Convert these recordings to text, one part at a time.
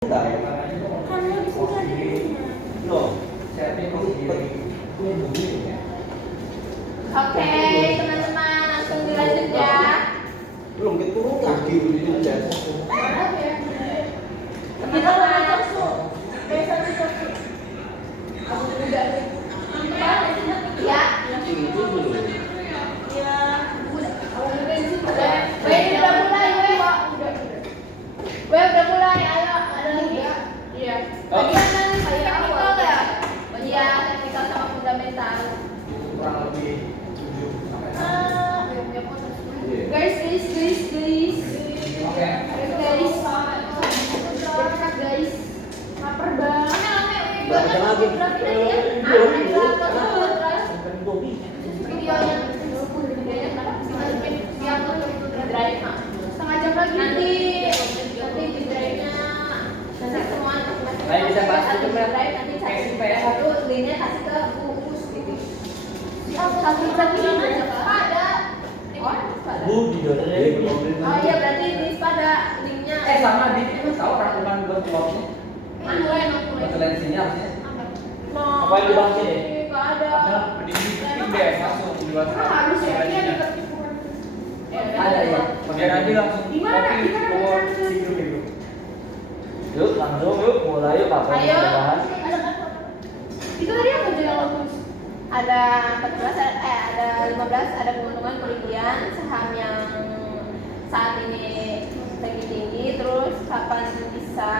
Oke, teman-teman langsung dilanjut ya. Belum turun lagi ini aja. Teman-teman. Ya. Udah mulai, ayo ada lagi. Iya. Bagian kan teknikal ya? Iya, teknikal sama fundamental. Kurang lebih 7 Guys. Oke. Berkat guys. Lapar banget. Berapa jam lagi? Videonya setengah jam lagi nanti di drive-nya semua Ayo bisa bahas itu, Mel. nanti satu linknya kasih ke Uus gitu. Satu aja ada. Bu di Oh iya berarti di pada linknya. sama di itu tahu rangkuman buat vlognya. Buat lensinya harusnya. Apa yang dibahas ini? Enggak ada. Pendidik deh masuk di WhatsApp. Harus ya ini ada. Ada ya. Biar nanti langsung Gimana? copy Kita ke video. Yuk langsung mulai yuk apa yang Ayo. kita bahas? Itu tadi apa aja yang bagus? Ada 14, ada 15, ada keuntungan kerugian saham yang saat ini lagi tinggi, terus kapan bisa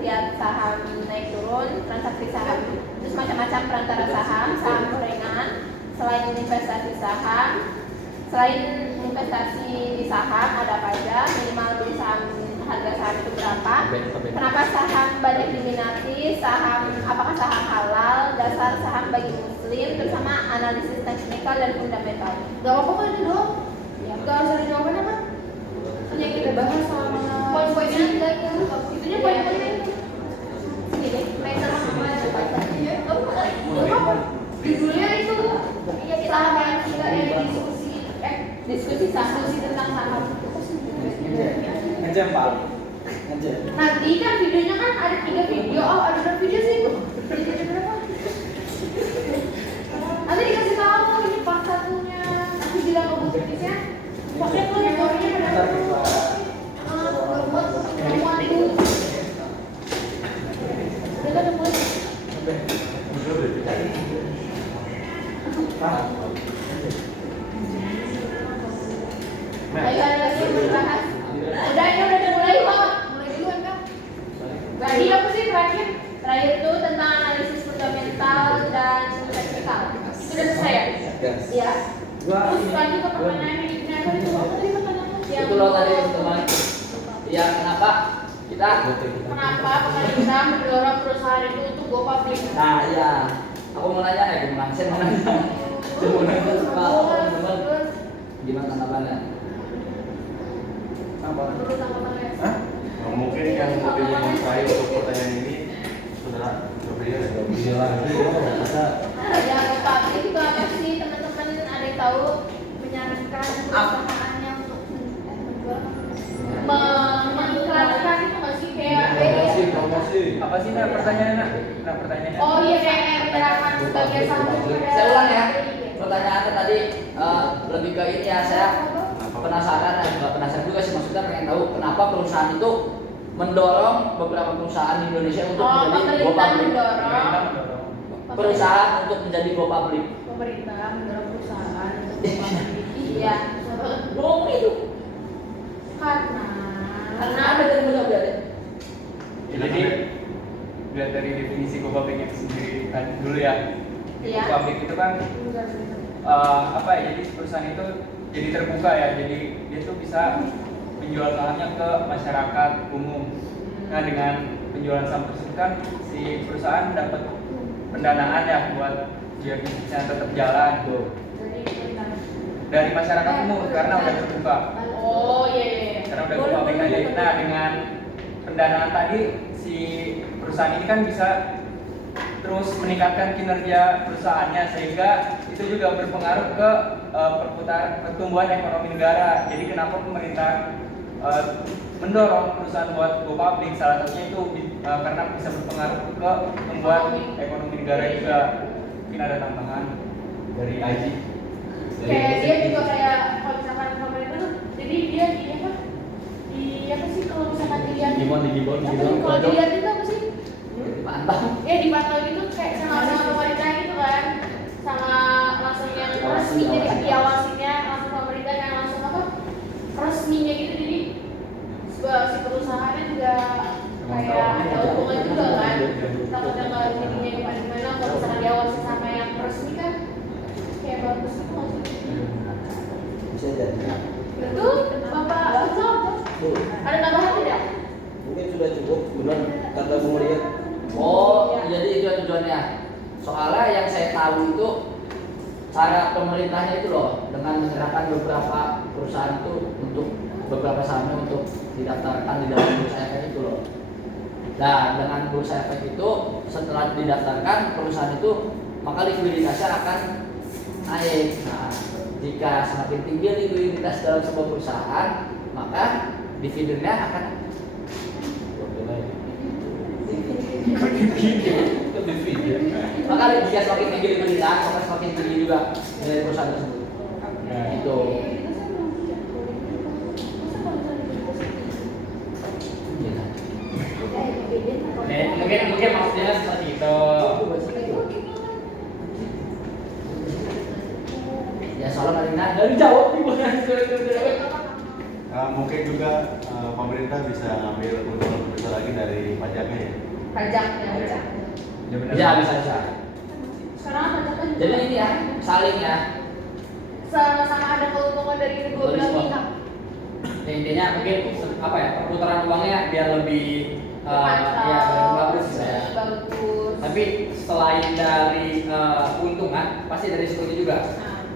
lihat saham naik turun, transaksi saham, terus macam-macam perantara saham, saham gorengan, selain investasi saham, selain investasi di saham ada apa aja, minimal beli saham harga saham itu berapa, kenapa saham banyak diminati, apakah saham halal, dasar saham bagi muslim, terus sama analisis teknikal dan fundamental. Gak apa-apa kan itu doang? Ya. Gak harus ada jawabannya kan? Hanya kita bahas sama poin-poinnya aja gitu. Itunya poin-poinnya itu. Segini deh, paper sama aja paper. Oh, judulnya itu saham yang sudah diskusi tentang saham. Ngejam Pak. Ngejam. Nanti kan videonya kan ada 3 video. Oh, ada berapa video sih itu? Jadi berapa? Nanti dikasih tahu ini part satunya. Nanti bilang ke Bu Kritisnya. Pakai tuh memorinya ada. Buat pertemuan itu. Kita udah mulai. Ayo ada lagi yang mau bahas. Udah dimulai kok. Mulai duluan kan. Tadi apa sih terakhir? Terakhir itu tentang analisis fundamental dan teknikal. Itu udah selesai ya? Iya. Terus lanjut ke pertanyaan berikutnya. Itu apa tadi pertanyaannya? Itu loh tadi teman. Ya kenapa kita? Kenapa pemerintah mendorong perusahaan itu untuk go public? Nah iya. Aku mau nanya ya gimana? Saya mau nanya. Gimana tanggapannya? Menurut tanggapannya? Mungkin yang lebih menguasai untuk pertanyaan ini saudara Gabriel lagi Ya, go public itu apa sih teman-teman? Ada yang tahu? Menyarankan perusahaannya untuk menjual, mengiklankan itu nggak sih kayak promosi. Apa sih pertanyaannya? Pertanyaannya. oh iya kayak menyerahkan sebagai satu Saya ulang ya. Pertanyaannya tadi lebih ke ini ya, saya penasaran juga sih, maksudnya pengen tahu kenapa perusahaan itu mendorong beberapa perusahaan di Indonesia untuk menjadi go public. Perusahaan untuk menjadi go public. Pemerintah mendorong perusahaan untuk go public. Iya. Ngomong itu. Karena Ada dari mana berarti? Jadi lihat dari definisi go public itu sendiri kan dulu ya. Iya. Go public itu kan apa ya? Jadi perusahaan itu jadi terbuka ya. Jadi dia tuh bisa menjual sahamnya ke masyarakat umum. Nah dengan penjualan saham tersebut kan si perusahaan dapat pendanaan ya buat biar bisnisnya tetap jalan tuh dari masyarakat umum karena udah terbuka. oh iya. Karena udah go public aja. Nah dengan pendanaan tadi si perusahaan ini kan bisa terus meningkatkan kinerja perusahaannya sehingga itu juga berpengaruh ke pertumbuhan ekonomi negara. Jadi kenapa pemerintah mendorong perusahaan buat go public, salah satunya itu bisa berpengaruh ke membuat ekonomi negara juga. Mungkin ada tambahan dari IG. Kayak dia juga kayak kalau misalkan pemerintah tuh, jadi dia di apa sih kalau misalkan dilihat Gimon. kalau dilihat itu apa sih? Dipantau. Ya dipantau gitu kayak sama pemerintah gitu kan, sama langsung yang resmi, jadi diawasinya langsung pemerintah yang langsung apa resminya gitu, jadi si perusahaannya juga kayak ada hubungan juga kan, takutnya nggak jadinya gimana kalau misalkan diawasi sama yang resmi kan kayak bagus gitu maksudnya. Bisa jadi. Betul, Bapak betul. Ada tambahan tidak? Mungkin sudah cukup, benar kata Bung Maria. Oh, jadi itu tujuannya. Soalnya yang saya tahu itu cara pemerintahnya itu loh, dengan menyerahkan beberapa perusahaan itu untuk beberapa sahamnya untuk didaftarkan di dalam bursa efek itu loh. Nah, dengan bursa efek itu setelah didaftarkan perusahaan itu, maka likuiditasnya akan naik. Nah, jika semakin tinggi likuiditas dalam sebuah perusahaan, maka dividennya akan maka jika semakin tinggi likuiditas, maka semakin tinggi juga nilai perusahaan tersebut. Itu. Mungkin maksudnya seperti itu. Ya soalnya Marina dari jawab nih Mungkin juga pemerintah bisa ngambil keuntungan besar lagi dari pajaknya ya. Pajaknya. Ya bisa. Sekarang pajaknya juga. Jadi ini ya saling ya. Sama ada keuntungan dari kedua belah pihak. Ya, intinya mungkin apa ya, perputaran uangnya biar lebih ya lebih bagus ya. Bagus. Tapi selain dari keuntungan, pasti dari risikonya juga.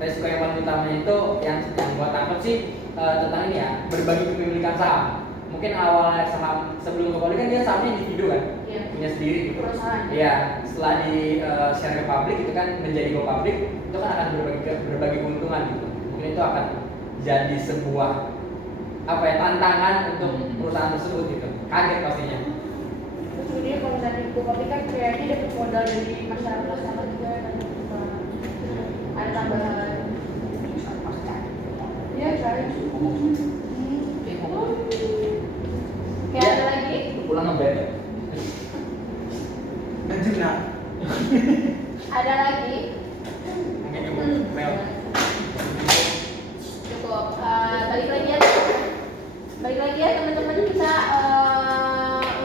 Risiko yang paling utamanya itu yang gua takut sih tentang ini ya, berbagi kepemilikan saham. Mungkin awalnya saham sebelum GoPublic kan dia sahamnya individu kan, Iya. punya sendiri gitu. Perusahaan. Iya, setelah di share ke publik itu kan menjadi GoPublic, itu kan akan berbagi keuntungan gitu. Mungkin itu akan jadi sebuah apa ya, tantangan untuk perusahaan tersebut gitu. Kaget pastinya. Terus kemudian kalau misalnya di Bupati kan kayaknya dapat modal dari masyarakat sama juga dan ada tambahan. Iya, cari. Kayak ada lagi? Pulang ngeband. Ada lagi? Mungkin Ibu Mel. Cukup. Balik lagi ya teman-teman, kita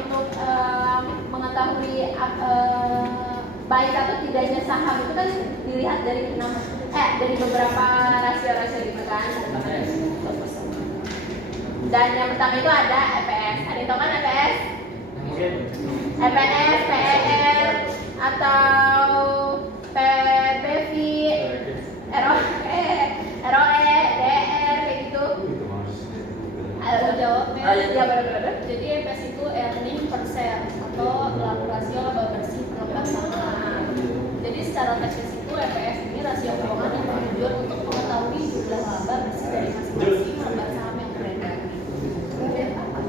untuk mengetahui baik atau tidaknya saham itu kan dilihat dari dari beberapa rasio-rasio gitu kan. Dan yang pertama itu ada EPS. Ada yang tahu kan EPS? Mungkin EPS, PER atau PBV, ROE, DR kayak gitu. Ada jawabnya? Ya benar-benar. Jadi EPS itu earning per share atau rasio laba bersih per lembar saham. Jadi secara teknis itu EPS ini rasio keuangan yang bertujuan untuk mengetahui jumlah laba bersih dari masing-masing lembar saham yang beredar.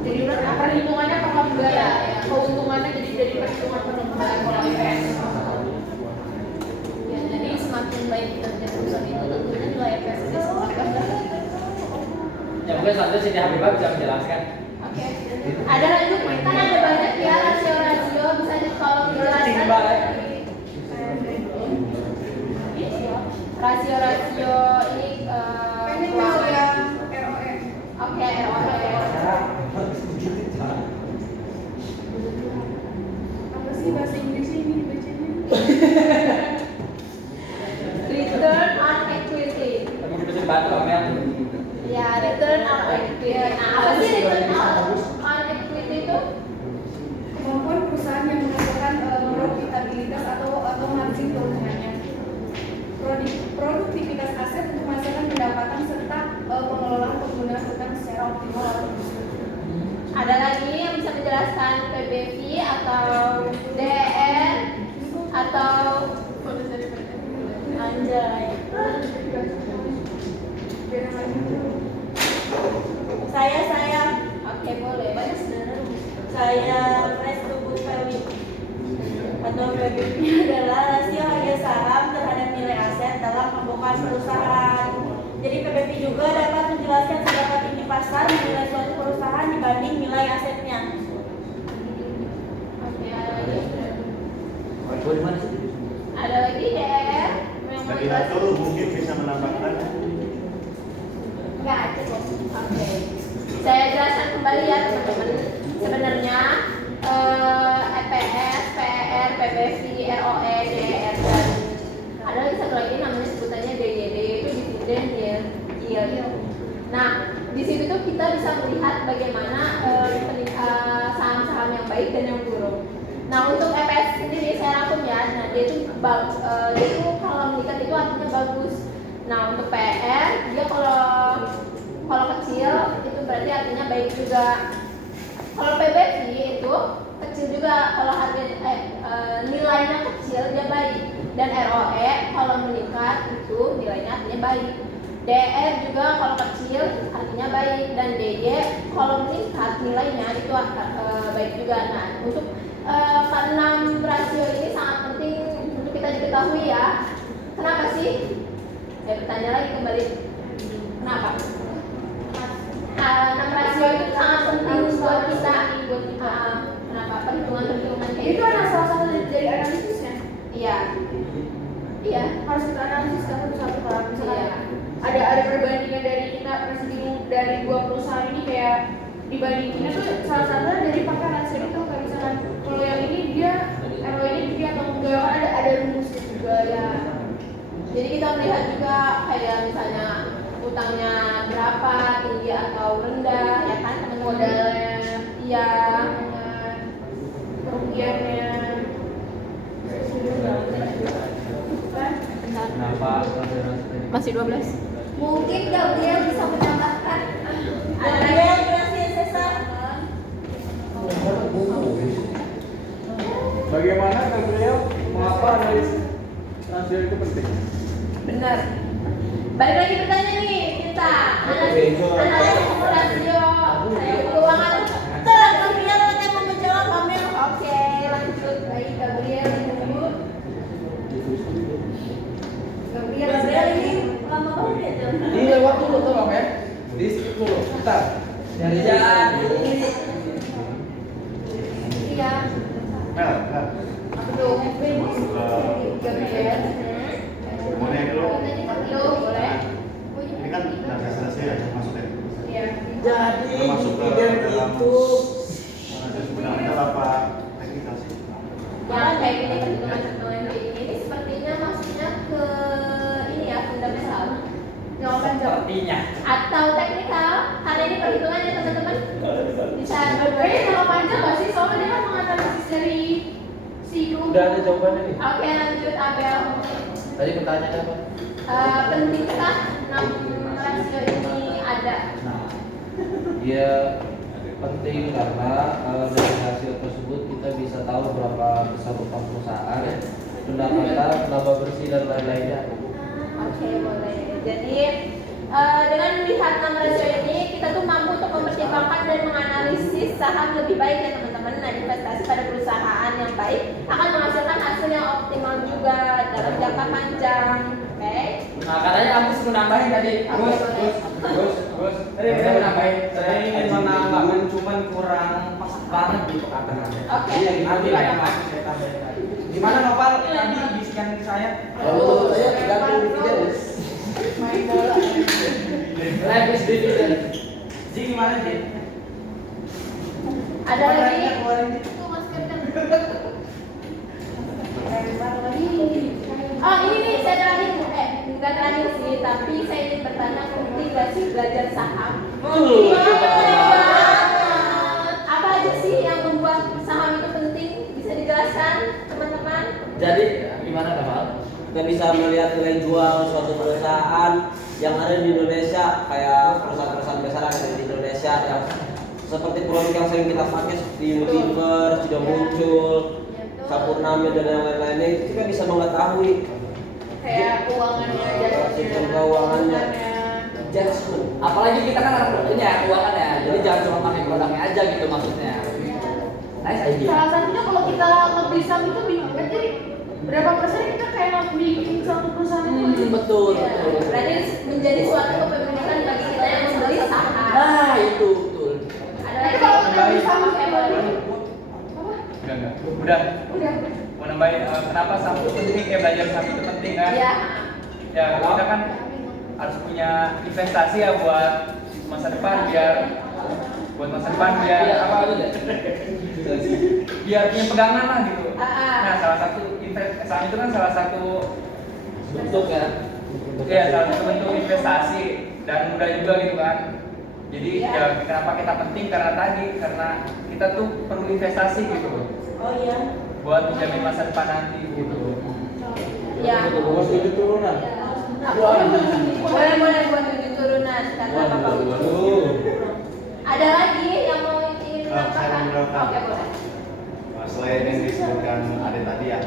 Jadi perhitungannya apa enggak ya? Keuntungannya jadi perhitungan penurunan kalau EPS. Ya, jadi semakin baik kinerja perusahaan itu tentunya nilai EPS ini semakin baik. ya mungkin selanjutnya Siti Habibah bisa menjelaskan. Oke. Ada lanjut, kan ada banyak ya rasio-rasio, bisa ditolong dijelaskan. Rasio-rasio ini keuangan. Oke, ROE. Apa sih bahasa Inggrisnya ini dibacanya? Return on equity. Tapi kita bisa dibantu Amel. Ya, return on equity. Nah, apa sih return on equity itu? Kemampuan perusahaan yang menghasilkan profitabilitas atau margin keuntungannya. Produktivitas aset untuk menghasilkan pendapatan serta pengelolaan penggunaan utang secara optimal. Ada lagi yang bisa menjelaskan PBV atau DR atau anjay. Saya Oke, boleh. banyak sebenarnya. Saya price to book value. Untuk PBB adalah rasio harga saham terhadap nilai aset dalam pembukaan perusahaan. Jadi PBB juga dapat menjelaskan seberapa tinggi pasar menilai suatu perusahaan dibanding nilai asetnya. Oke, ada lagi. Gua di mana sih? Ada lagi DR yang mau Bagi dijelasin? Natul mungkin bisa menambahkan. Enggak cukup. Oke. Saya jelaskan kembali ya teman-teman. Sebenarnya EPS, PER, PBV, ROE, DER dan ada lagi satu lagi namanya sebutannya DYD itu dividen yield. Nah, di situ tuh kita bisa melihat bagaimana saham-saham yang baik dan yang buruk. Nah, untuk EPS sendiri saya rangkum ya. Nah, dia itu kalau meningkat itu artinya bagus. Nah, untuk PER dia kalau kecil itu berarti artinya baik juga. Kalau PBV itu kecil juga, kalau harga nilainya kecil dia baik. Dan ROE kalau meningkat itu nilainya artinya baik. DR juga kalau kecil artinya baik, dan DY kalau meningkat nilainya itu baik juga. Nah, untuk keenam rasio ini sangat penting untuk kita diketahui ya. Kenapa sih? Bertanya lagi kembali. Kenapa? 6 rasio itu sangat penting buat kita. Kenapa? Perhitungan kayak Itu adalah salah satu dari analisisnya. Iya. Iya. Harus kita analisis satu kalau misalnya Iya. ada perbandingan dari kita presiden dari dua perusahaan ini kayak dibandinginnya tuh salah satunya dari pakai rasio itu kayak misalkan kalau yang ini dia ROE ini tinggi atau enggak, kan ada rumusnya juga ya. Jadi kita melihat juga kayak misalnya utangnya berapa, tinggi atau rendah, ya kan teman-teman. Modalnya, Iya. kerugiannya. Kenapa? Masih 12. Mungkin Gabriel bisa menambahkan. Ada lagi yang jelasin Cesar? Bagaimana Gabriel? Mengapa analisis rasio itu penting? Benar. Balik lagi bertanya nih kita. Analisis rasio keuangan. Tenang, Gabriel nanti mau menjawab Amel. Oke, lanjut. Baik, Gabriel dulu. Gabriel ini lama banget ya Jel? Ini lewat dulu tuh Bang ya. Di skip dulu. Bentar. Nyari jalan. Iya. Mel, Aduh, Gabriel. mau nanya dulu. Lu boleh. Ini kan data selesai ya maksudnya. Iya. Jadi Masuk ke dividen dalam itu analisis fundamental apa teknikal sih? Yang kayak gini perhitungan-perhitungan kayak gini ini sepertinya maksudnya ke ini ya fundamental. Jawaban jawab. Sepertinya. Atau teknikal, karena ini perhitungan ya teman-teman. Bisa Kayaknya kalau panjang nggak sih, soalnya dia kan menganalisis dari si udah ada jawabannya nih. Oke, lanjut Abel. Tadi pertanyaan apa? Pentingkah 6 rasio ini ada? Nah, dia penting karena dari hasil tersebut kita bisa tahu berapa besar utang perusahaan, pendapatan, laba bersih dan lain-lainnya. Oke, boleh. Jadi dengan melihat 6 rasio ini kita tuh mampu untuk mempertimbangkan dan menganalisis saham lebih baik ya teman-teman. Nah, investasi pada perusahaan yang baik akan menghasilkan hasil yang optimal juga dalam jangka panjang. Oke. Nah, katanya Agus mau nambahin tadi. Gus. Tadi kita mau nambahin. Saya ingin menambahkan, cuman kurang pas banget gitu katanya. Oke. Iya, nanti lah yang lain saya tambahin lagi. Gimana Noval? Tadi bisikan saya. Kalau saya tergantung dividen. main bola. Life is dividend. Ji gimana Ji? Ada lagi? Keluarin Ji. Itu maskernya. Oh, ini nih saya terakhir enggak terakhir sih, tapi saya ingin bertanya penting gak sih belajar saham? Apa aja sih yang membuat saham itu penting? Bisa dijelaskan teman-teman? Jadi gimana Kamal? Kita bisa melihat nilai jual suatu perusahaan yang ada di Indonesia, kayak perusahaan-perusahaan besar yang ada di Indonesia yang seperti produk yang sering kita pakai seperti Unilever, sudah muncul, Sampurnama dan yang lain-lainnya, itu kita bisa mengetahui Kayak keuangannya, sistem keuangannya, adjustment. Apalagi kita kan anak ini ya keuangan ya. Jadi jangan cuma pakai produknya aja gitu maksudnya. Nice idea. Salah satunya kalau kita ngebeli saham itu bingung aja kayak bikin suatu perusahaan. Betul, Iya. betul. Berarti menjadi suatu kepemilikan bagi kita yang membeli saham. Nah, itu betul. Ada lagi Kalau yang nggak lebih bisa sama pakai kayak baju. baju. Udah. Udah. Mau nambahin kenapa saham itu penting, kayak belajar saham itu penting kan? Iya. Ya kita kan harus punya investasi ya buat masa depan biar Iya, apa aja deh. biar punya pegangan lah gitu. Ah. Nah salah satu saham itu kan salah satu Bentuk ya. ya salah satu bentuk investasi dan mudah juga gitu kan. Jadi Iya. ya kenapa kita penting karena kita tuh perlu investasi gitu Oh iya. buat menjamin masa depan nanti gitu. Iya. Bos itu turunan. Boleh buat 7 turunan kata Bapak. Ada lagi yang mau ingin Saya menambahkan? menambahkan. Oke, boleh. Selain yang disebutkan ada tadi ya,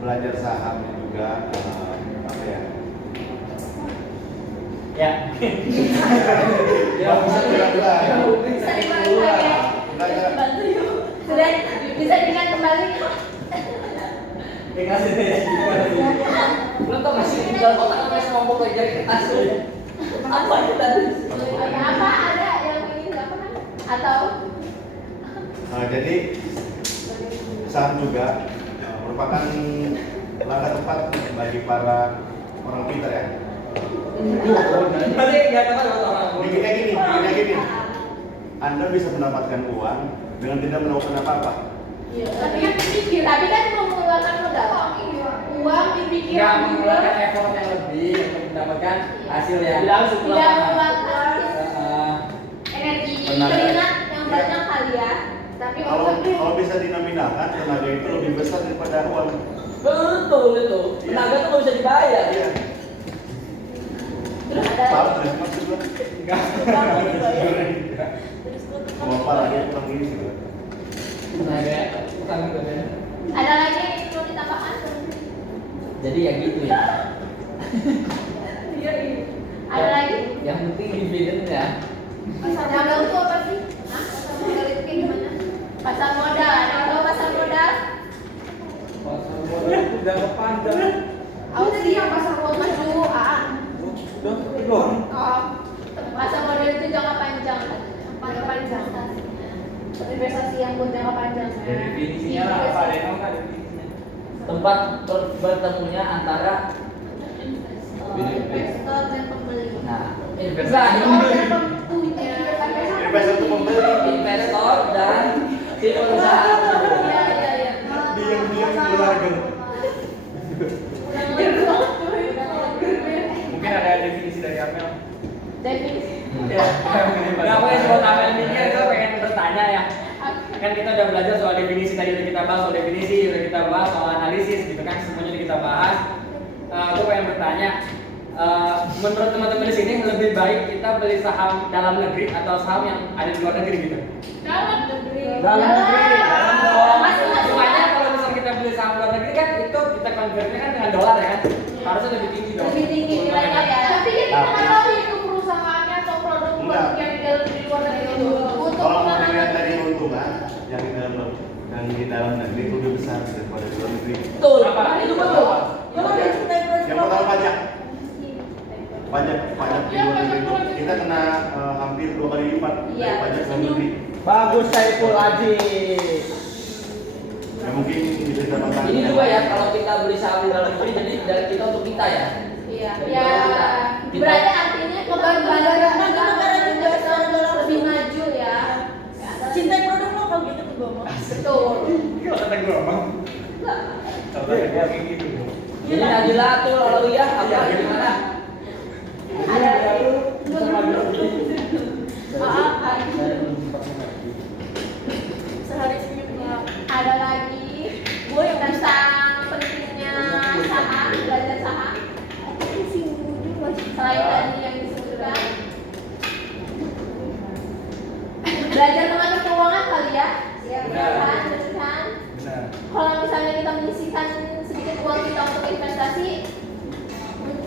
belajar saham juga apa ya? Ya. Ya bisa dibilang ya. Bisa dipakai. Belajar Sudah bisa diingat kembali. Belum tau nggak sih di dalam otak apa semua mau jadi kertas apa itu tadi? Apa ada yang ingin nggak pernah? Atau jadi saham juga merupakan langkah tepat bagi para orang pintar ya. Berarti nggak tahu orang. Bikinnya gini. Anda bisa mendapatkan uang dengan tidak melakukan apa-apa. tapi kan mengeluarkan modal. Uang dipikirin Nggak juga. mengeluarkan effort yang lebih untuk mendapatkan hasil yang Tidak mengeluarkan Energi. keringat yang banyak kali ya. Tapi Kalau bisa dinominalkan, tenaga itu lebih besar daripada uang. Betul itu. Tenaga tuh nggak bisa dibayar. Iya. terus ada Paham terus maksud gua? Mau apa lagi kurang ini sih gua. Tenaga utang gitu ya. ada lagi yang ingin mau ditambahkan? Jadi ya gitu ya. Iya. Ada lagi? Yang penting dividennya. Modal itu apa sih? Hah? Pasar modal itu kayak gimana? Pasar modal. Ada yang tahu pasar modal? Pasar modal itu jangka panjang. Aku sih yang pasar modal dulu. Belum. Oh, pasar modal itu jangka panjang. Jangka panjang. Investasi yang buat jangka panjang. Definisinya lah apa? Ada yang tahu nggak definisinya? Tempat bertemunya antara Investor dan pembeli. nah Investasi. Investor itu pembeli. investor dan si perusahaan. Iya. Diam-diam keluarga. Mungkin ada definisi dari Amel. Definisi. Ya. Nggak boleh sebut apa yang ini, gue pengen bertanya ya. Kan kita udah belajar soal definisi tadi, udah kita bahas soal definisi, udah kita bahas soal analisis gitu kan, semuanya udah kita bahas. Gue pengen bertanya, menurut teman-teman di sini lebih baik kita beli saham dalam negeri atau saham yang ada di luar negeri gitu? Dalam negeri. Dalam negeri. Dalam dong. Masing-masing. Makanya kalau misalnya kita beli saham luar negeri kan itu kita convertnya kan dengan dolar ya kan, harusnya lebih tinggi dong. Lebih tinggi nilainya ya. Tapi kan kita nggak tahu itu perusahaannya atau produk Enggak. yang di luar negeri itu. Untuk Kalau mau menanam- dilihat dari keuntungan yang di dalam negeri itu lebih besar daripada di luar negeri. Betul. Apa? Itu betul. Yang pertama pajak. Pajak di luar negeri itu kita kena hampir 2 kali lipat dari Iya. pajak dalam negeri. Bagus Saiful Aji. Ya mungkin bisa ditambahkan. Ini juga ya kalau kita beli saham di dalam negeri jadi dari kita untuk kita ya. Iya. Dari Ya. kita. Berarti artinya negara juga sekarang lebih maju ya. Cintai produk lokal gitu tuh gue mau. Betul. Kalau kata gue bang. Kalau kata gue kayak gitu. Jadi Nadila tuh kalau iya apa gimana? Ada lagi. Maaf. Sehari senyum nggak. Ada lagi tentang pentingnya saham, belajar saham. Selain tadi yang disebutkan, belajar mengatur keuangan kali ya. Ya, benar kan? Benar. Kalau misalnya kita menyisihkan sedikit uang kita untuk investasi,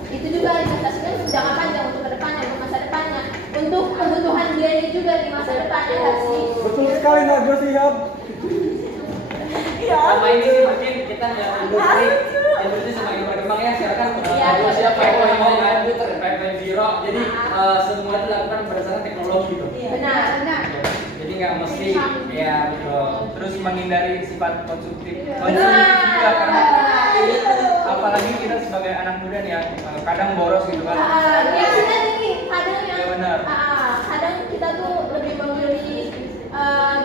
itu juga investasinya untuk jangka panjang, untuk kedepannya, untuk masa depannya, untuk kebutuhan diri juga di masa depannya nggak sih? Betul sekali Najwa Shihab. sama ini sih mungkin kita yang industri semakin berkembang ya sekarang kan Iya, siapa yang iya. mau kan 5.0 jadi semua itu dilakukan berdasarkan teknologi gitu. Benar, benar. Jadi nggak mesti ya betul. Terus menghindari sifat konsumtif Benar. juga karena apalagi kita sebagai anak muda nih ya kadang boros gitu kan. Biasanya nih, kadang Iya, yang benar. kadang kita tuh lebih memilih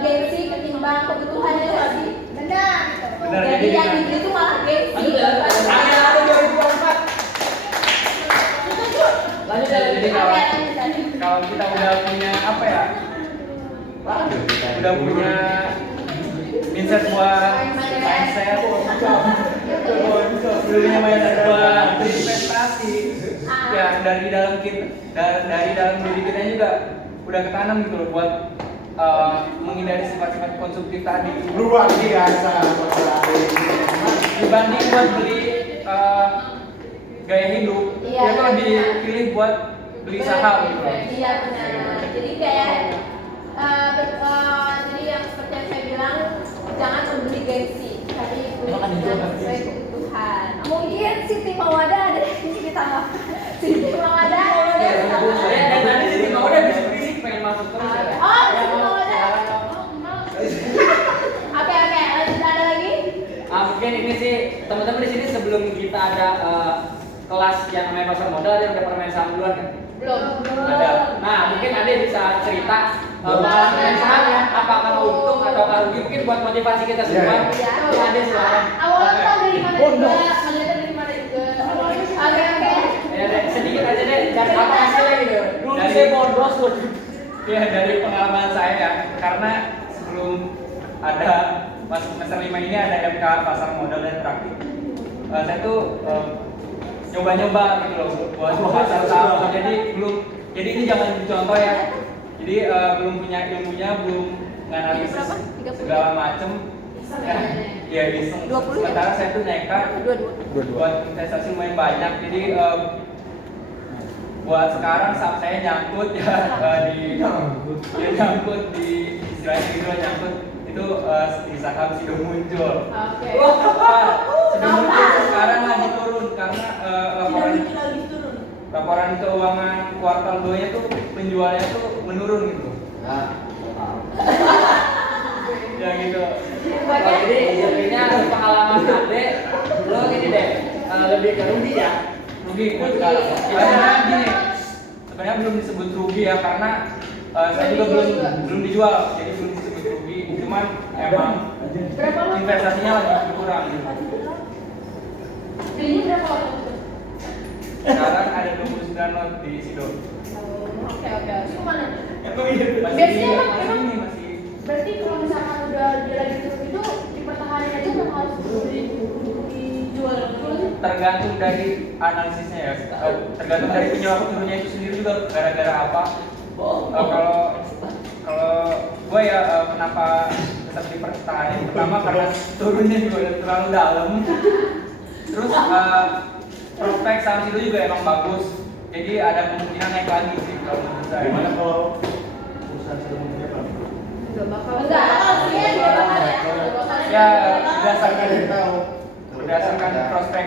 gengsi ketimbang kebutuhan itu nggak sih? Benar. Benar, Jadi jadi yang kita- dibeli itu malah gengsi. Ada 2024. Lanjut Jadi kalau Oke, lanjut. kalau kita udah punya apa ya? Udah punya mindset buat mindset udah punya mindset buat berinvestasi ya dari dalam diri kita juga udah ketanam gitu loh buat menghindari sifat-sifat konsumtif tadi Luar biasa. dibanding buat beli gaya hidup Iya, dia tuh lebih benar. pilih buat beli saham gitu loh. Iya benar. Jadi kayak jadi yang seperti yang saya bilang jangan membeli gengsi, tapi beli dengan sesuai kebutuhan. Mungkin Siti Mawada ada yang ditambah. Siti Mawada. Dan tadi jadi mau udah bisik pengen masuk terus ya. Oh, Siti Mawada. Oke, lanjut ada lagi? Mungkin ini sih teman-teman di sini sebelum kita ada kelas yang namanya pasar modal ada yang udah pernah main saham duluan kan? Belum. Ada. Nah, mungkin Ade bisa cerita pengalaman main sahamnya apakah untung atau rugi mungkin buat motivasi kita semua. Iya. Ade silakan. Awalnya tahu dari mana juga, melihat dari mana juga. Oke. Ya, Dek, sedikit aja deh dan apa hasilnya gitu. Dulu Dari- saya boros loh. Ya dari pengalaman saya ya, karena sebelum ada masuk semester 5 ini ada MK pasar modal dan praktik. Saya tuh nyoba-nyoba gitu loh buat pasar saham. Jadi ini jangan dicontoh ya. Jadi belum punya ilmunya, belum nganalisis segala macem. Ya iseng. 20 ya? Sementara saya tuh nekat buat investasi lumayan banyak. Jadi buat sekarang saham saya nyangkut ya nyangkut di istilahnya gitu lah, nyangkut itu di saham Sido Muncul. Oke. Sido Muncul sekarang lagi turun karena laporan keuangan kuartal 2 nya tuh penjualnya tuh menurun gitu. Ya gitu. Jadi intinya pengalaman Ade lo ini deh lebih ke rugi ya. Rugi sebenarnya gini, sebenarnya belum disebut rugi ya karena saya juga belum dijual jadi belum disebut rugi, cuman emang investasinya lagi berkurang gitu. Belinya berapa waktu itu? Sekarang ada 29 lot di Sido. Oke. Itu mana? Masih Biasanya masih ini masih Berarti kalau misalkan udah dia lagi turun itu dipertahankan aja memang harus dijual dulu. tergantung dari analisisnya ya, tergantung dari penyebab turunnya itu sendiri juga gara-gara apa. Kalau gue ya kenapa tetap dipertahankan, pertama karena turunnya juga udah terlalu dalam. Terus prospek saham itu juga emang bagus, jadi ada kemungkinan naik lagi sih kalau menurut saya. Gimana kalau perusahaan sudah mempunyai apa? Enggak bakal Ya Berdasarkan yang tahu. berdasarkan prospek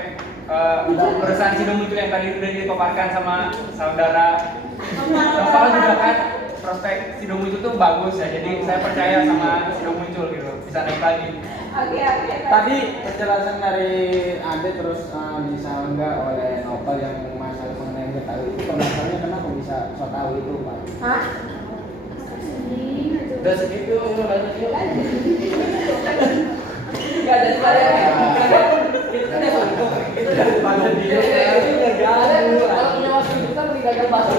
perusahaan Sido Muncul yang tadi udah dipaparkan sama saudara Nopal juga kan, prospek Sido Muncul tuh bagus ya, jadi saya percaya sama Sido Muncul gitu, bisa naik lagi. Oke. Tadi penjelasan dari Ade terus disanggah oleh Nopal yang masalah mengenai tahu itu pendasarannya kenapa bisa so tahu itu Pak? Hah? Udah segitu lanjut yuk. Enggak jadi kalian ya. Itu udah untung. Itu udah bangun dia. Itu udah gagal. Kalau punya waktu kita lebih gagal bahasa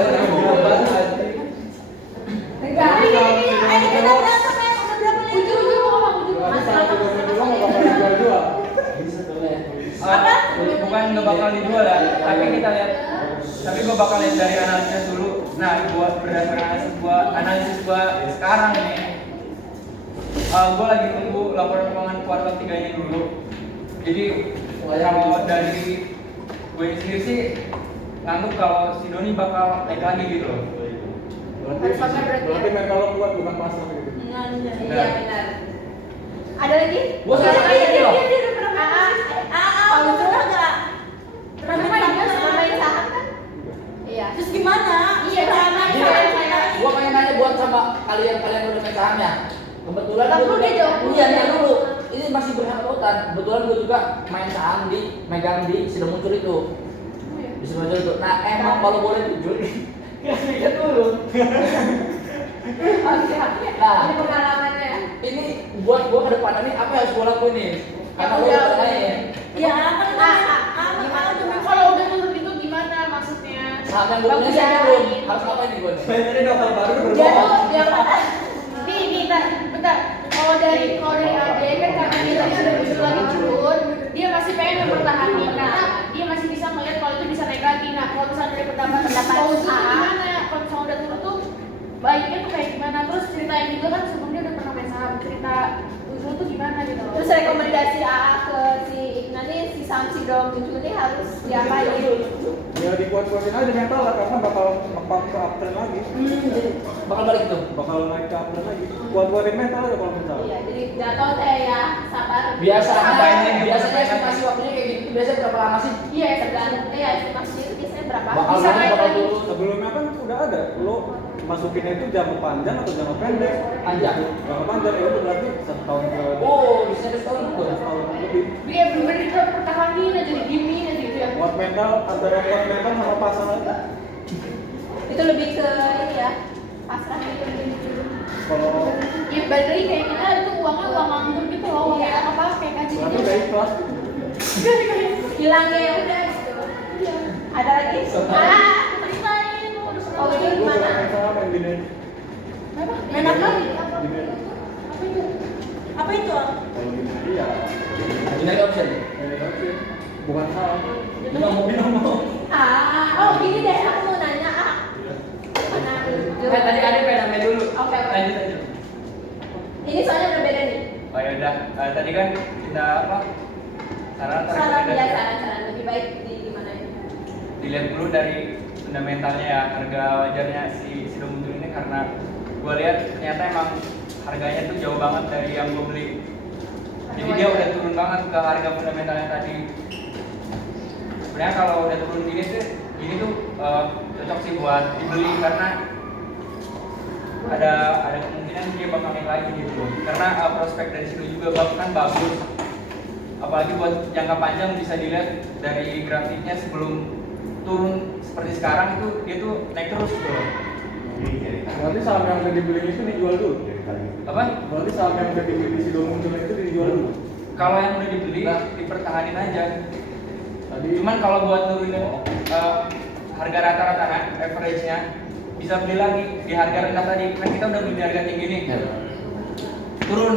Enggak. Ini kita berantem ya, udah berapa nih? Bukan nggak bakal dijual ya, tapi kita lihat, tapi gue bakal lihat dari analisis dulu. Nah, buat berdasarkan analisis gua sekarang ini, gue lagi nunggu laporan keuangan kuartal 3-nya dulu. Jadi kalau dari gue sendiri sih ngangguk kalau Sidoni bakal naik lagi gitu loh. Berarti mental lo kuat bukan pasar gitu. Iya benar. Ada lagi? Bos, ada lagi. kebetulan Ntar dulu dia jawab dulu. iya nih dulu, ini masih berhak-hakan. Kebetulan gue juga main saham megang di Sidang Muncul itu. Di Sidang Muncul itu. Nah emang kalau boleh jujur, ya turun. Nah, Ini pengalamannya. ini buat gue ke depan ini apa yang harus gue lakuin nih? Karena lo udah. udah tanya. Ya aman Kalau udah turun itu gimana maksudnya? Saham yang gue punya saya belum harus ngapain nih gue? Sebenarnya dokter baru Dia berbohong. tuh yang Nih, bentar. Kalau dari AD kan karena dia tadi sudah muncul lagi turun, dia masih pengen mempertahankan karena dia masih bisa melihat kalau itu bisa naik lagi. Nah, kalau misalnya dari pendapat kalau itu gimana? Kalau misalnya udah turun tuh baiknya tuh kayak gimana? Terus ceritain juga kan sebelumnya udah pernah main saham, cerita Uzul tuh gimana gitu loh. terus rekomendasi AA ke si Igna nih, si Sidang Muncul ini harus diapain? Ya dibuat-buatin aja mental lah karena bakal ngepump ke uptrend lagi. Bakal balik tuh. Bakal naik ke uptrend lagi. Buat-buatin mental aja kalau mental. Iya, jadi jatuh ya sabar. Biasanya estimasi waktunya kayak gitu biasanya berapa lama sih? Iya, tergantung. Iya, estimasi itu biasanya berapa? Bakal Bisa naik, naik bakal lagi. turun. Sebelumnya kan udah ada, lo masukinnya itu jangka panjang atau jangka pendek? Panjang. Jangka panjang ya udah berarti 1 tahun ke Oh, bisa ada setahun tuh. 1 tahun lebih. Dia bener-bener kita pertahanin aja, didiemin aja gitu ya. Buat mental antara buat mental sama pasang aja. Itu lebih ke ini ya, pasrah gitu. Kalau Ya balik lagi kayak kita itu uangnya uang nganggur gitu loh, uang Iya. kayak apa kayak gaji berarti gitu. udah ikhlas gitu. Hilangnya ya udah gitu. Ada lagi? Ceritain lu udah Oh, pernah ini Gue gimana? main saham yang gini. apa? Main apa? Gini. Apa itu? Apa itu? Kalau gini iya. Binary option. Ini option. Bukan saham. Binomo. Oh gini deh, aku mau nanya mana? Tadi ada pengen main dulu. Oke. Lanjut aja. Ini soalnya berbeda nih. Oh ya udah, tadi kan kita apa? Saran Saran lebih baik di gimana ini? dilihat dulu dari fundamentalnya ya, harga wajarnya si Sidang Muncul ini karena gue lihat ternyata emang harganya tuh jauh banget dari yang gue beli. Jadi dia udah turun banget ke harga fundamentalnya tadi. Sebenarnya kalau udah turun gini tuh cocok sih buat dibeli karena ada kemungkinan dia bakal naik lagi gitu. Karena prospek dari situ juga kan bagus. Apalagi buat jangka panjang bisa dilihat dari grafiknya sebelum turun seperti sekarang itu dia tuh naik terus gitu loh. Berarti saham yang udah dibeli itu dijual dulu. Apa? Berarti saham yang udah dibeli di Sidang Muncul itu dijual dulu. Kalau yang udah dibeli dipertahanin aja. Tadi Cuman kalau buat nurunin harga rata-rata average-nya bisa beli lagi di harga rendah tadi. Kan kita udah beli di harga tinggi nih. Turun.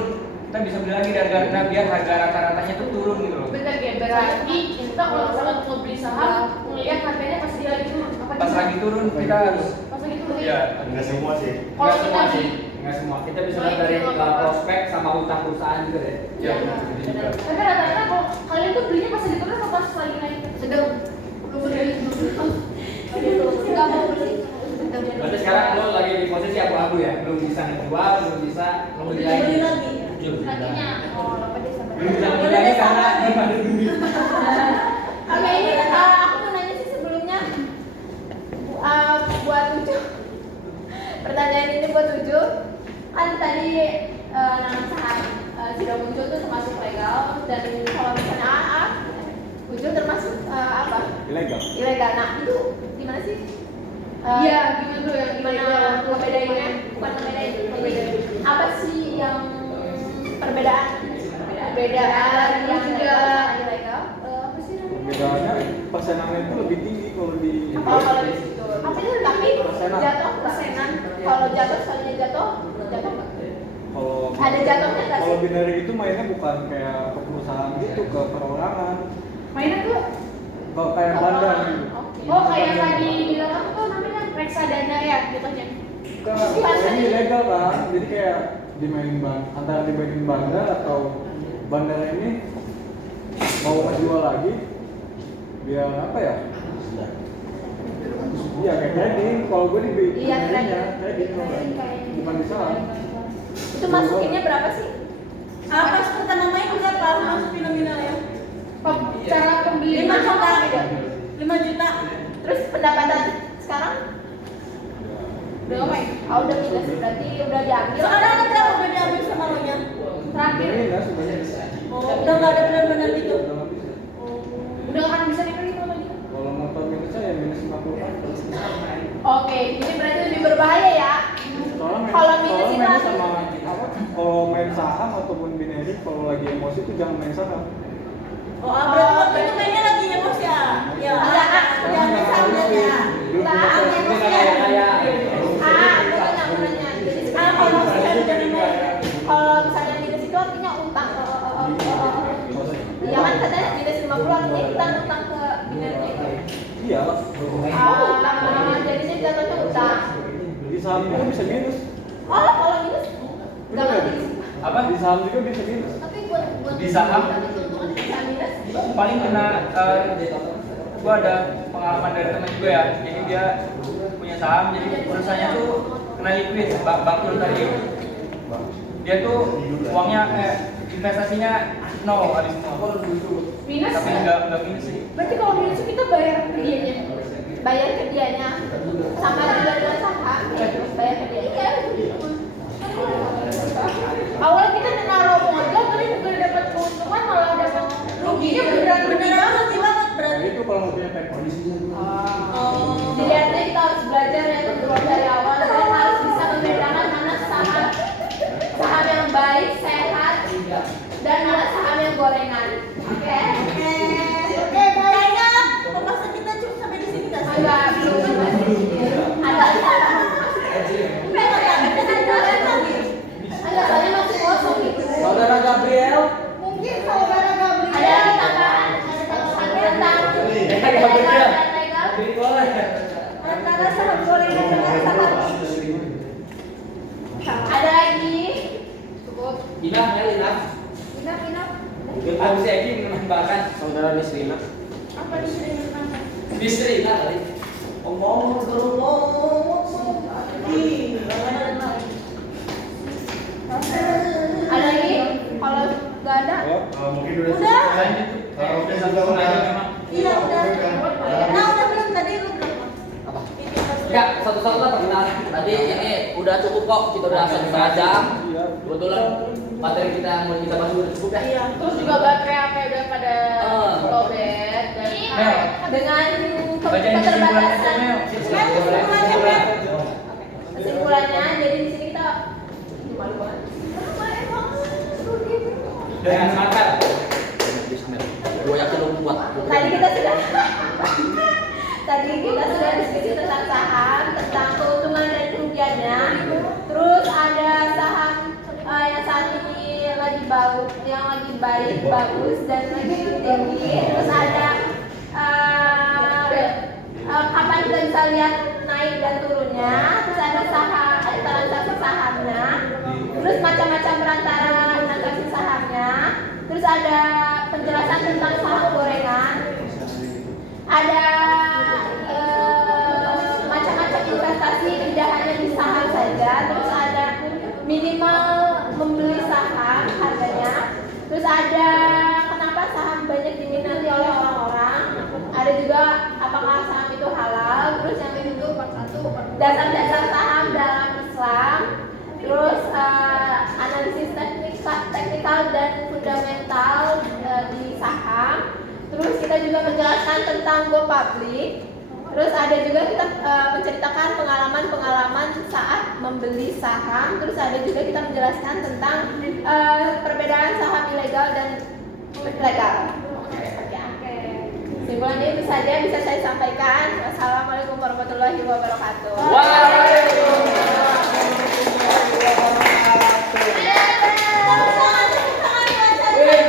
Kita bisa beli lagi di harga rendah biar harga rata-ratanya tuh turun gitu loh. Bentar ya, berarti kita kalau misalnya mau beli saham ngelihat harganya pas dia lagi turun. Apa Pas lagi turun kita harus pas lagi turun. ya Enggak semua sih. Kalau nggak kita semua beli sih, nggak semua. Kita bisa Baik, lihat dari nggak apa-apa. prospek sama utang perusahaan juga deh. Iya, gitu juga. tapi rata-rata kalau kalian tuh belinya pas lagi turun atau pas lagi naik? Sedang. Belum beli. Nggak mau beli. Berarti sekarang lo lagi di posisi abu-abu ya, belum bisa ngejual, belum bisa ngebeli lagi. Beli lagi. Kakinya. Oh, apa dia sama? Belum bisa ngebeli lagi karena belum ada duit. Oke ini aku mau nanya sih sebelumnya buat Uju. Pertanyaan ini buat Uju. Kan tadi nama saham Sidang Muncul tuh termasuk legal dan kalau misalnya AA Uju termasuk apa? ilegal. Ilegal. Nah itu gimana sih? Iya, gimana tuh yang Gimana ngebedainnya? Bukan ngebedain. Apa sih yang perbedaan Perbedaan yang juga. legal sama ilegal? Apa sih namanya? Perbedaannya persenannya itu lebih tinggi kalau di Oh, kalau di situ. Tapi Persenan. jatuh persenan. Kalau jatuh soalnya jatuh nggak? kalau Ada jatuhnya nggak kalau sih? binary itu mainnya bukan kayak ke perusahaan gitu, ke perorangan. mainnya tuh Kalau kayak bandar gitu. Oke. oh kayak tadi bilang apa tuh namanya reksadana ya jatuhnya. Ini ilegal kan, jadi kayak dimainin antara dimainin bandar atau bandar ini mau menjual lagi biar apa ya? Iya kayak trading, kalau gue di Iya, trading bukan di saham. Itu masukinnya berapa sih? Apa pertama main berapa masukin nominalnya? Cara pembelian 5 juta. beda. 5 juta. Terus pendapatan sekarang? Udah Oh, udah minus berarti udah diambil. Sekarang ada berapa udah diambil sama lo nya? Terakhir Minus sudah. Udah nggak ada benar-benar gitu. Udah nggak bisa. udah akan bisa dibeli sama dia. Kalau motor minusnya ya minus 50 kan. Oke, ini berarti lebih berbahaya ya. Kalau minus itu main artinya- sama apa? Kalau main saham ataupun binary, kalau lagi emosi itu jangan main saham. Oh, berarti waktu itu mainnya lagi emosi ya? Ya, jangan sampai ya. Lah, emosi kayak bukan namanya. Jadi kalau kalau misalnya minus itu artinya utang. Iya kan katanya minus 50 artinya kita utang ke binarnya itu. Iya. Jadinya jatuhnya utang. Di saham juga bisa minus. Oh, kalau minus nggak ngerti. Apa? Di saham juga bisa minus. Tapi buat Di saham? keuntungan bisa minus. Paling kena gua ada pengalaman dari teman juga ya. Jadi dia punya saham, jadi perusahaannya tuh kena liquid, bangkrut tadi. Dia tuh uangnya investasinya nol habis semua. Minus. Tapi nggak minus sih. Berarti kalau minus itu kita bayar ke dianya. Bayar ke dianya. Sama juga dengan saham, terus bayar ke dia. Awalnya kita naruh modal tapi bukan dapat keuntungan malah dapat ruginya beneran rugi banget. Rugi banget Nah, berarti. itu kalau mau punya paper. Jadi artinya kita harus belajar ya terus dari awal dan harus bisa membedakan mana saham yang baik, sehat, dan mana saham yang gorengan. Oke? Oke, kayaknya pembahasan kita cukup sampai di sini nggak sih? Enggak, belum ada ada soalnya masih kosong gitu. Saudara Gabriel, Mungkin saudara Gabriel ada lagi tambahan tentang legal dan legal. Antara saham gorengan dengan saham Ada lagi? Cukup. Inaf ya Inaf. Inap. Aku sih lagi menambahkan saudara Nisrina. apa di sini? Bisri kali. Ngomong Ada lagi? Kalau nggak ada, Mungkin udah. Udah. Lanjut. Oke, Satu sudah. aja memang. Iya udah. Nah udah belum tadi lu belum? Apa? Enggak, satu-satu lah perkenalan. Tadi ini udah cukup kok, kita udah 1,5 jam. Iya. Kebetulan materi kita yang mau kita bahas udah cukup ya. Iya. terus juga baterai apa udah pada lowbat dan Mel. dengan Bacain kesimpulannya tuh, Mel. Kesimpulannya, Mel. kesimpulannya jadi di sini kita malu banget. Dengan semangat. Gue yakin lo kuat. Tadi kita sudah diskusi tentang saham, tentang keuntungan dan kerugiannya. Terus ada saham yang saat ini lagi bagus, yang lagi baik, bagus dan lagi tinggi. Terus ada kapan kita bisa lihat naik dan turunnya. Terus ada saham, ada transaksi sahamnya. Terus macam-macam perantara transaksi sahamnya. Terus ada penjelasan tentang saham gorengan. Ada macam-macam investasi tidak hanya di saham saja. Terus ada minimal membeli saham harganya. Terus ada kenapa saham banyak diminati oleh orang-orang. Ada juga apakah saham itu halal. Terus yang itu dasar-dasar saham dalam Islam. Terus analisis teknikal dan fundamental di saham. Terus kita juga menjelaskan tentang go public. Terus ada juga kita menceritakan pengalaman-pengalaman saat membeli saham. Terus ada juga kita menjelaskan tentang perbedaan saham ilegal dan legal. Oke. Kesimpulannya itu saja bisa saya sampaikan. Wassalamualaikum warahmatullahi wabarakatuh. Wow.